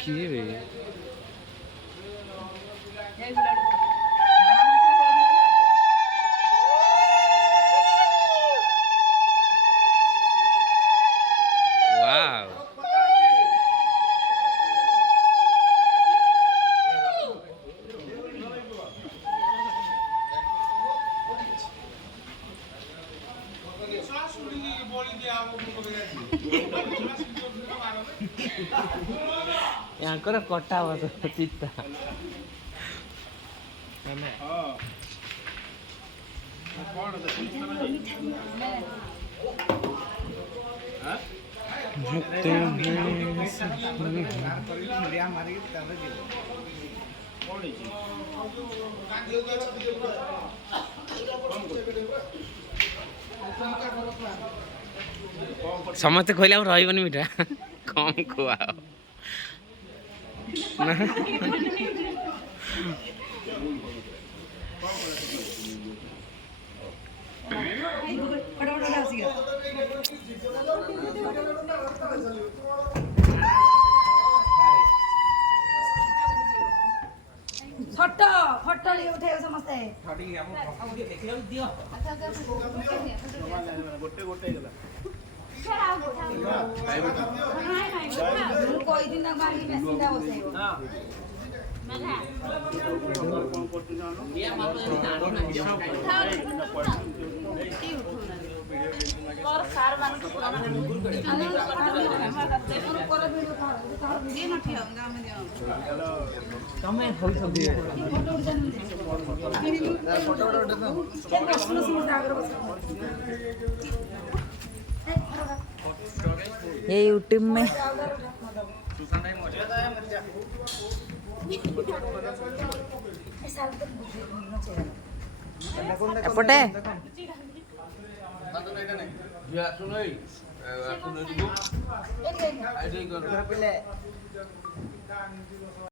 किए रे वाव याकर कटा हुआ तो चित्ता समस्त खोला रही मिठा कम खुआ ଫଟୋ ଫଟୋ ଟିକେ ଉଠେଇବ ସମସ୍ତେ ମୁଁ କହିଥିଲି ନା ବାହାରି ମେସିନ୍ଟା ବସେଇବ ये यूट्यूब में एपटे